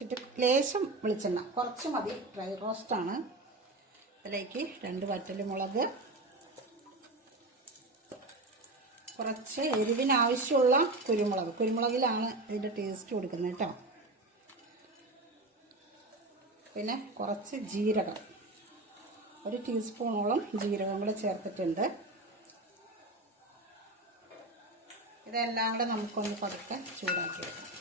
ഇട്ട് ലേശം വെളിച്ചെണ്ണ. കുറച്ച് മതി. ഡ്രൈ റോസ്റ്റാണ് ഇതിലേക്ക് രണ്ട് വറ്റലുമുളക് കുറച്ച് എരിവിനാവശ്യമുള്ള കുരുമുളക്. കുരുമുളകിലാണ് ഇതിന്റെ ടേസ്റ്റ് കൊടുക്കുന്നത് കേട്ടോ. പിന്നെ കുറച്ച് ജീരകം. ഒരു ടീസ്പൂണോളം ജീരകം കൂടെ ചേർത്തിട്ടുണ്ട്. ഇതെല്ലാം കൂടെ നമുക്കൊന്ന് പതുക്കെ ചൂടാക്കി വെക്കാം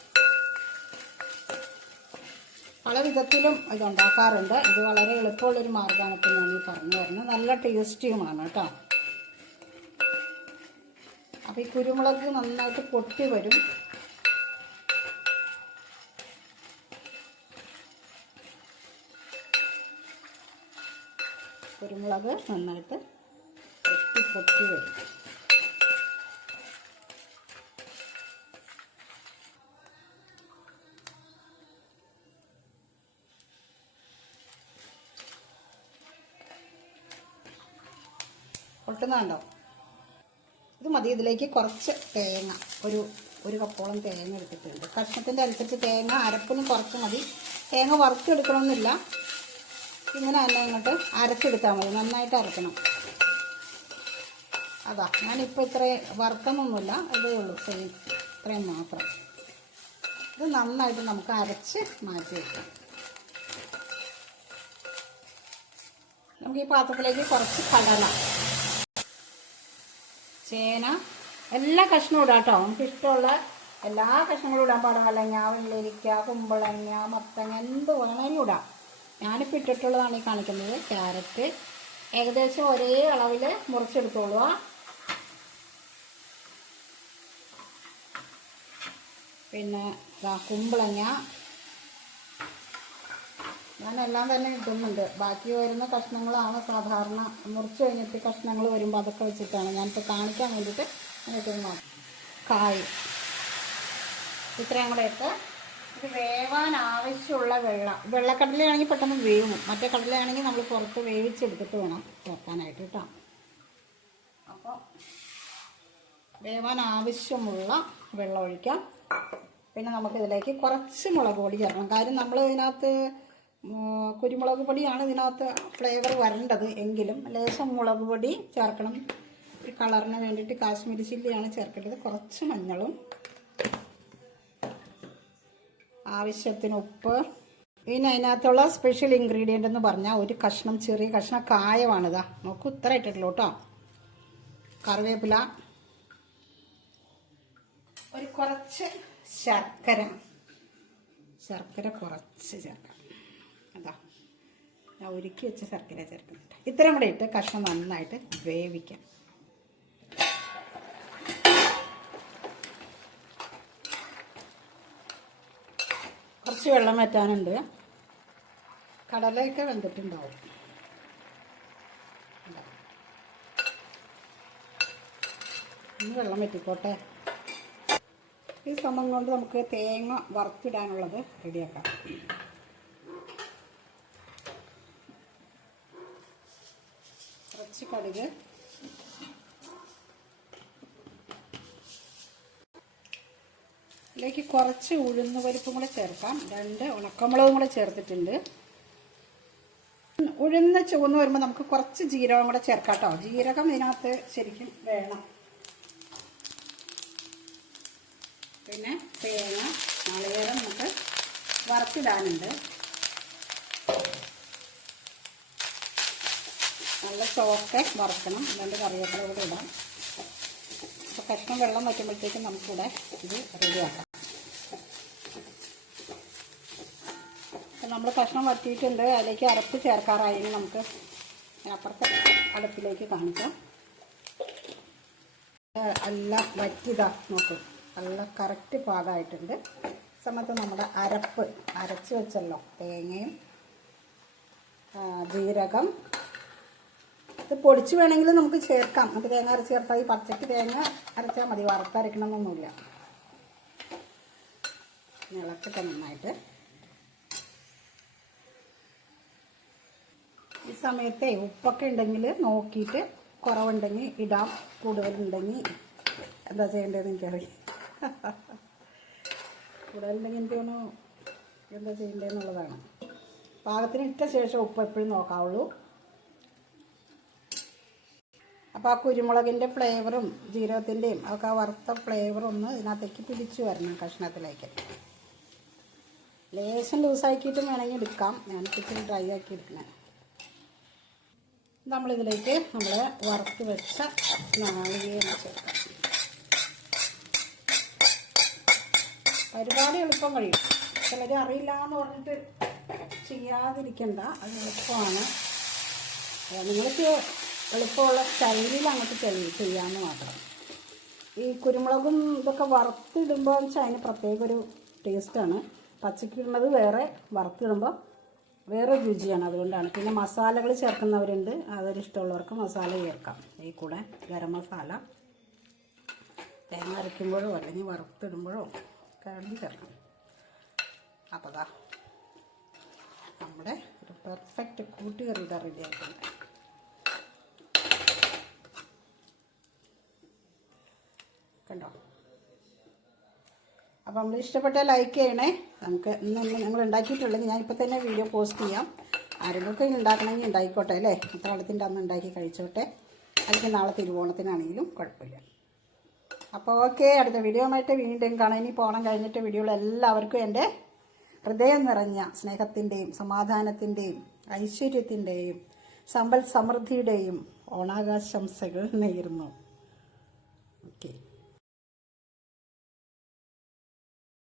പല വിധത്തിലും ഇത് ഉണ്ടാക്കാറുണ്ട് ഇത് വളരെ എളുപ്പമുള്ളൊരു മാർഗമാണ് ഇപ്പോൾ ഞാൻ ഈ പറഞ്ഞു തരുന്നത് നല്ല ടേസ്റ്റിയുമാണ് കേട്ടോ. അപ്പോൾ ഈ കുരുമുളക് നന്നായിട്ട് പൊട്ടി വരും. കുരുമുളക് നന്നായിട്ട് പൊട്ടി പൊട്ടി വരും. പൊട്ടുന്നുണ്ടോ ഇത് മതി. ഇതിലേക്ക് കുറച്ച് തേങ്ങ. ഒരു ഒരു കപ്പോളം തേങ്ങ എടുത്തിട്ടുണ്ട്. കഷ്ണത്തിന്റെ അനുസരിച്ച് തേങ്ങ അരപ്പിന് കുറച്ച് മതി. തേങ്ങ വറുത്തെടുക്കണമെന്നില്ല. ഇങ്ങനെ തന്നെ ഇങ്ങോട്ട് അരച്ചെടുത്താൽ മതി. നന്നായിട്ട് അരക്കണം. അതാ. ഞാനിപ്പോൾ ഇത്രയും വറുത്തൊന്നൊന്നുമില്ല. ഇതേ ഉള്ളൂ. സെയിം ഇത്രയും മാത്രം. ഇത് നന്നായിട്ട് നമുക്ക് അരച്ച് മാറ്റി വെക്കാം. നമുക്ക് ഈ പാത്രത്തിലേക്ക് കുറച്ച് കടല ചേന എല്ലാ കഷ്ണവും ഇടാം കേട്ടോ. നമുക്ക് ഇഷ്ടമുള്ള എല്ലാ കഷ്ണങ്ങളും ഇടാൻ പടവലങ്ങ വെള്ളരിക്ക കുമ്പളങ്ങ മത്തങ്ങ എന്ത് വേണമെങ്കിലും ഇടാം. ഞാനിപ്പോൾ ഇട്ടിട്ടുള്ളതാണ് ഈ കാണിക്കുന്നത്. ക്യാരറ്റ്. ഏകദേശം ഒരേ അളവിൽ മുറിച്ചെടുത്തോളുക പിന്നെ കുമ്പളങ്ങ. ഞാൻ എല്ലാം തന്നെ കിട്ടുന്നുണ്ട് ബാക്കി വരുന്ന കഷ്ണങ്ങളാണ് സാധാരണ മുറിച്ച് കഴിഞ്ഞിട്ട് കഷ്ണങ്ങൾ വരുമ്പോൾ അതൊക്കെ വെച്ചിട്ടാണ്. ഞാനിപ്പോൾ കാണിക്കാൻ വേണ്ടിയിട്ട് ഇട്ടുന്നത് കായ്. ഇത്രയും കൂടെ ഇട്ട് ഇത് വേവാൻ ആവശ്യമുള്ള വെള്ളം. വെള്ളക്കടലയാണെങ്കിൽ പെട്ടെന്ന് വേവും. മറ്റേ കടലയാണെങ്കിൽ നമ്മൾ പുറത്ത് വേവിച്ചെടുത്തിട്ട് വേണം ചേർക്കാനായിട്ട് കേട്ടോ. അപ്പോൾ വേവാൻ ആവശ്യമുള്ള വെള്ളം ഒഴിക്കാം. പിന്നെ നമുക്കിതിലേക്ക് കുറച്ച് മുളക് പൊടി ചേർക്കണം. കാര്യം നമ്മൾ ഇതിനകത്ത് കുരുമുളക് പൊടിയാണ് ഇതിനകത്ത് ഫ്ലേവർ വരേണ്ടത് എങ്കിലും ലേശം മുളക് പൊടി ചേർക്കണം. കളറിന് വേണ്ടിയിട്ട് കാശ്മീരി ചില്ലിയാണ് ചേർക്കേണ്ടത്. കുറച്ച് മഞ്ഞളും ആവശ്യത്തിന് ഉപ്പ്. പിന്നെ അതിനകത്തുള്ള സ്പെഷ്യൽ ഇൻഗ്രീഡിയന്റ് എന്ന് പറഞ്ഞാൽ ഒരു കഷ്ണം ചെറിയ കഷ്ണം കായമാണിതാ നമുക്ക് ഉത്തര ഇട്ടിട്ടുള്ളൂ കേട്ടോ. കറിവേപ്പില. ഒരു കുറച്ച് ശർക്കര. ശർക്കര കുറച്ച് ചേർക്കാം. അതാ ഞാൻ ഒരുക്കി വെച്ച ശർക്കര ചേർക്കുന്നുണ്ട് ഇത്രയും കൂടെ ഇട്ട് കഷ്ണം നന്നായിട്ട് വേവിക്കാം. കുറച്ച് വെള്ളം വറ്റാനുണ്ട്. കടലയൊക്കെ വെന്തിട്ടുണ്ടാവും. വെള്ളം വറ്റിക്കോട്ടെ. ഈ സമയം കൊണ്ട് നമുക്ക് തേങ്ങ വറുത്തിടാനുള്ളത് റെഡിയാക്കാം കുറച്ച് കടുക് ഇതിലേക്ക് കുറച്ച് ഉഴുന്ന് പരിപ്പും കൂടെ ചേർക്കാം. രണ്ട് ഉണക്കമുളകും കൂടെ ചേർത്തിട്ടുണ്ട്. ഉഴുന്ന് ചുവന്ന് വരുമ്പോൾ നമുക്ക് കുറച്ച് ജീരകം കൂടെ ചേർക്കാം കേട്ടോ ജീരകം ഇതിനകത്ത് ശരിക്കും വേണം. പിന്നെ തേങ്ങ നാളികേരം നമുക്ക് വറുത്തിടാനുണ്ട്. നല്ല സോഫ്റ്റ് വറുക്കണം. രണ്ട് കറിവേപ്പില കൂടെ ഇടാം. അപ്പോൾ കഷ്ണം വെള്ളം വയ്ക്കുമ്പോഴത്തേക്കും നമുക്കിവിടെ ഇത് റെഡിയാക്കാം. അപ്പം നമ്മൾ കഷ്ണം വറ്റിയിട്ടുണ്ട്. അതിലേക്ക് അരപ്പ് ചേർക്കാറായെങ്കിൽ നമുക്ക് അപ്പുറത്തെ അടുപ്പിലേക്ക് കാണിക്കാം. അല്ല വറ്റിതാ നോക്കും. നല്ല കറക്റ്റ് പാകമായിട്ടുണ്ട് സമയത്ത് നമ്മുടെ അരപ്പ് അരച്ച് വെച്ചല്ലോ. തേങ്ങയും ജീരകം ഇത് പൊടിച്ച് വേണമെങ്കിൽ നമുക്ക് ചേർക്കാം. നമുക്ക് തേങ്ങ അരച്ച് ചേർത്താൽ ഈ പച്ചക്ക് തേങ്ങ അരച്ചാൽ മതി. വറുത്തരയ്ക്കണമെന്നൊന്നുമില്ല ഇളക്കട്ടെ നന്നായിട്ട്. ഈ സമയത്തെ ഉപ്പൊക്കെ ഉണ്ടെങ്കിൽ നോക്കിയിട്ട് കുറവുണ്ടെങ്കിൽ ഇടാം. കൂടുതലുണ്ടെങ്കിൽ എന്താ ചെയ്യേണ്ടതെന്ന് എനിക്കറിയാം കൂടുതലുണ്ടെങ്കിൽ എനിക്ക് തോന്നുന്നു എന്താ ചെയ്യേണ്ടതെന്നുള്ളതാണ്. പാകത്തിന് ഇട്ട ശേഷം ഉപ്പ് എപ്പോഴും നോക്കാവുള്ളൂ. അപ്പോൾ ആ കുരുമുളകിന്റെ ഫ്ലേവറും ജീരകത്തിന്റെയും ഒക്കെ വറുത്ത ഫ്ലേവറും ഒന്ന് ഇതിനകത്തേക്ക് പിടിച്ചു വരണം കഷ്ണത്തിലേക്ക്. ലേശം ലൂസാക്കിയിട്ടും വേണമെങ്കിൽ എടുക്കാം. ഞാൻ ഇച്ചിരി ഡ്രൈ ആക്കി എടുക്കണേ. നമ്മളിതിലേക്ക് നമ്മൾ വറുത്ത് വെച്ച നാളികേരം ചേർക്കാം. പരിപാടി എളുപ്പം കഴിയും ചിലർ അറിയില്ല എന്ന് പറഞ്ഞിട്ട് ചെയ്യാതിരിക്കണ്ട. അത് എളുപ്പമാണ്. നിങ്ങൾക്ക് എളുപ്പമുള്ള സ്റ്റൈലിൽ അങ്ങോട്ട് ചെയ്യ- ചെയ്യാമെന്ന് മാത്രം. ഈ കുരുമുളകും ഇതൊക്കെ വറുത്തിടുമ്പോൾ വെച്ചാൽ അതിന് പ്രത്യേക ഒരു ടേസ്റ്റാണ് പച്ചക്കിടുന്നത് വേറെ വറുത്തിടുമ്പോൾ വേറെ രുചിയാണ് അതുകൊണ്ടാണ്. പിന്നെ മസാലകൾ ചേർക്കുന്നവരുണ്ട് അതൊരിഷ്ടമുള്ളവർക്ക് മസാല ചേർക്കാം. ഈ കൂടെ ഗരം മസാല തേങ്ങ അരയ്ക്കുമ്പോഴോ അല്ലെങ്കിൽ വറുത്തിടുമ്പോഴോ കാരണം ചേർക്കാം. അപ്പോൾ നമ്മുടെ ഒരു പെർഫെക്റ്റ് കൂട്ടുകറി ഇതാ കണ്ടോ? അപ്പോൾ നമ്മൾ ഇഷ്ടപ്പെട്ട ലൈക്ക് ചെയ്യണേ. നമുക്ക് ഇന്ന് ഞങ്ങൾ ഉണ്ടാക്കിയിട്ടുള്ളത് ഞാൻ ഇപ്പോൾ തന്നെ വീഡിയോ പോസ്റ്റ് ചെയ്യാം. ആരെങ്കിലും ഉണ്ടാക്കണമെങ്കിൽ ഉണ്ടായിക്കോട്ടെ അല്ലേ? ഉത്രാടത്തിന്റെ അന്ന് ഉണ്ടാക്കി കഴിച്ചോട്ടെ. അല്ലെങ്കിൽ നാളെ തിരുവോണത്തിനാണെങ്കിലും കുഴപ്പമില്ല. അപ്പോൾ ഓക്കെ അടുത്ത വീഡിയോ ആയിട്ട് വീണ്ടും കാണാം. ഇനി പോകണം കഴിഞ്ഞിട്ട് വീഡിയോയിൽ എല്ലാവർക്കും എന്റെ ഹൃദയം നിറഞ്ഞ സ്നേഹത്തിന്റെയും സമാധാനത്തിന്റെയും ഐശ്വര്യത്തിന്റെയും സമ്പൽ സമൃദ്ധിയുടെയും ഓണാകാശംസകൾ നേരുന്നു.